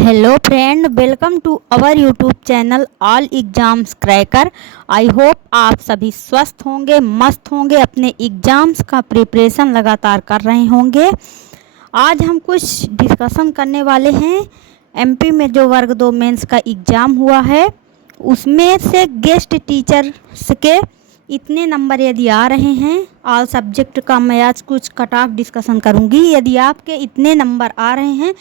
Hello friend, welcome to our YouTube channel all exams cracker. I hope आप सभी स्वस्थ होंगे, मस्त होंगे, अपने एग्ज़ाम्स का प्रिपरेशन लगातार कर रहे होंगे। आज हम कुछ डिस्कशन करने वाले हैं। एमपी में जो वर्ग 2 मेंस का एग्ज़ाम हुआ है उसमें से गेस्ट टीचर्स के इतने नंबर यदि आ रहे हैं, ऑल सब्जेक्ट का मैं आज कुछ कट ऑफ डिस्कशन करूँगी। यदि आपके इतने नंबर आ रहे हैं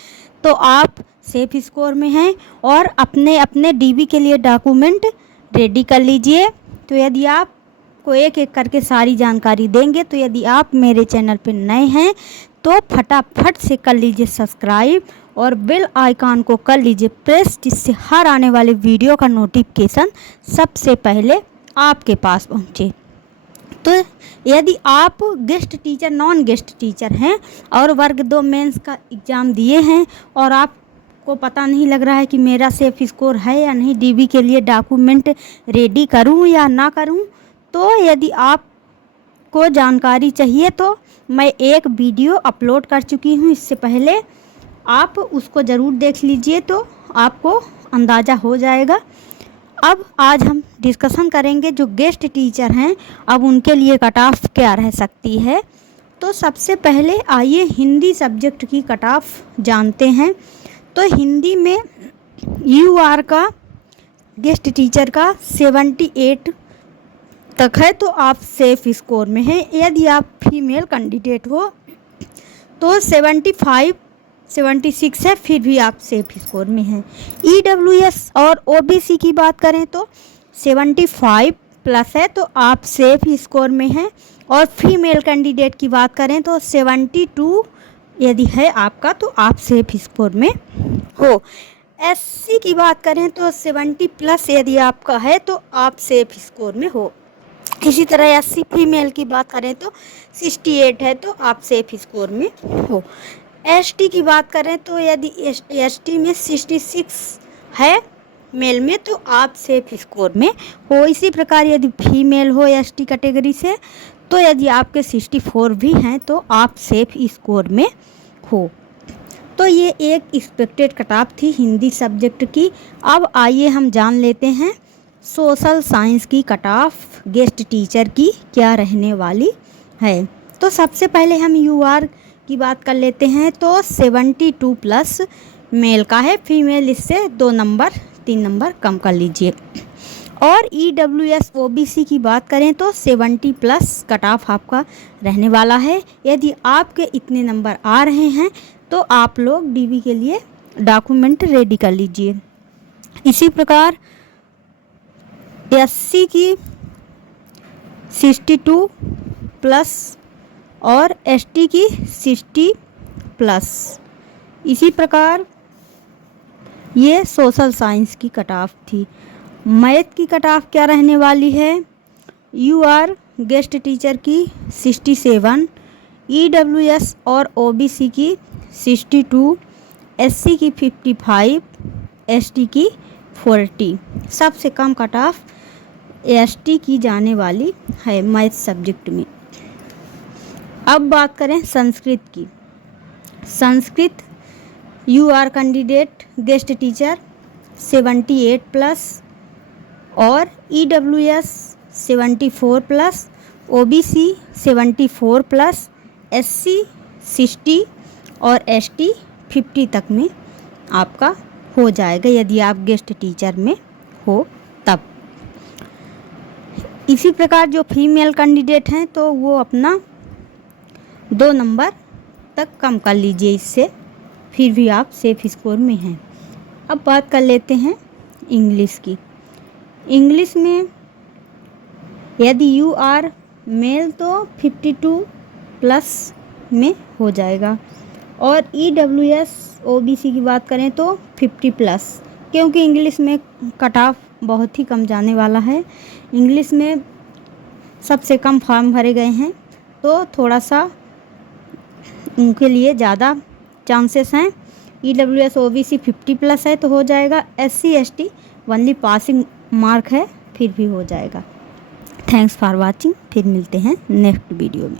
तो आप सेफ स्कोर में हैं और अपने अपने डीबी के लिए डॉक्यूमेंट रेडी कर लीजिए। तो यदि आपको एक एक करके सारी जानकारी देंगे, तो यदि आप मेरे चैनल पर नए हैं तो फटाफट से कर लीजिए सब्सक्राइब और बेल आइकॉन को कर लीजिए प्रेस, जिससे हर आने वाले वीडियो का नोटिफिकेशन सबसे पहले आपके पास पहुंचे। तो यदि आप guest teacher, non guest teacher हैं और वर्ग 2 मेंस का एग्ज़ाम दिए हैं और आपको पता नहीं लग रहा है कि मेरा सेफ स्कोर है या नहीं, डीबी के लिए डॉक्यूमेंट रेडी करूं या ना करूं, तो यदि आपको जानकारी चाहिए तो मैं एक वीडियो अपलोड कर चुकी हूं इससे पहले, आप उसको ज़रूर देख लीजिए तो आपको अंदाज़ा हो जाएगा। अब आज हम डिस्कशन करेंगे जो गेस्ट टीचर हैं, अब उनके लिए कट ऑफ क्या रह सकती है। तो सबसे पहले आइए हिंदी सब्जेक्ट की कट ऑफ जानते हैं। तो हिंदी में यूआर का गेस्ट टीचर का 78 तक है तो आप सेफ स्कोर में हैं। यदि आप फीमेल कैंडिडेट हो तो 75 76 है, फिर भी आप सेफ स्कोर में हैं। ईडब्ल्यूएस और ओबीसी की बात करें तो 75 प्लस है तो आप सेफ स्कोर में हैं। और फीमेल कैंडिडेट की बात करें तो 72 यदि है आपका तो आप सेफ स्कोर में हो। एससी की बात करें तो 70 प्लस यदि आपका है तो आप सेफ स्कोर में हो। इसी तरह एससी फीमेल की बात करें तो 68 है तो आप सेफ स्कोर में हो। एसटी की बात करें तो यदि एसटी में 66 है मेल में तो आप सेफ स्कोर में हो। इसी प्रकार यदि फीमेल हो एसटी कैटेगरी से तो यदि आपके 64 भी हैं तो आप सेफ स्कोर में हो। तो ये एक एक्सपेक्टेड कट ऑफ थी हिंदी सब्जेक्ट की। अब आइए हम जान लेते हैं सोशल साइंस की कट ऑफ गेस्ट टीचर की क्या रहने वाली है। तो सबसे पहले हम यूआर की बात कर लेते हैं। तो 72 प्लस मेल का है, फीमेल इससे 2 नंबर 3 नंबर कम कर लीजिए। और ईडब्ल्यूएस ओबीसी की बात करें तो 70 प्लस कट ऑफ आपका रहने वाला है। यदि आपके इतने नंबर आ रहे हैं तो आप लोग डीबी के लिए डॉक्यूमेंट रेडी कर लीजिए। इसी प्रकार एससी की 62 प्लस और एसटी की 60 प्लस। इसी प्रकार ये सोशल साइंस की कट ऑफ थी। मैथ की कट ऑफ क्या रहने वाली है। यूआर गेस्ट टीचर की 67, ईडब्ल्यूएस और ओबीसी की 62, एससी की 55, एसटी की 40। सबसे कम कट ऑफ एसटी की जाने वाली है मैथ सब्जेक्ट में। अब बात करें संस्कृत की। Sanskrit UR candidate guest teacher 78 plus और EWS 74 plus, OBC 74 plus, SC 60 और एसटी 50 तक में आपका हो जाएगा यदि आप गेस्ट टीचर में हो तब। इसी प्रकार जो फीमेल कैंडिडेट हैं तो वो अपना 2 नंबर तक कम कर लीजिए इससे, फिर भी आप सेफ स्कोर में हैं। अब बात कर लेते हैं इंग्लिश की। इंग्लिश में यदि यू आर मेल तो 52 प्लस में हो जाएगा और ईडब्ल्यूएस ओबीसी की बात करें तो 50 प्लस, क्योंकि इंग्लिश में कट ऑफ बहुत ही कम जाने वाला है। इंग्लिश में सबसे कम फॉर्म भरे गए हैं तो थोड़ा सा उनके लिए ज़्यादा चांसेस हैं। ईडब्ल्यूएस ओबीसी 50 प्लस है तो हो जाएगा। SC ST only passing mark है, फिर भी हो जाएगा। Thanks for watching. फिर मिलते हैं नेक्स्ट वीडियो में।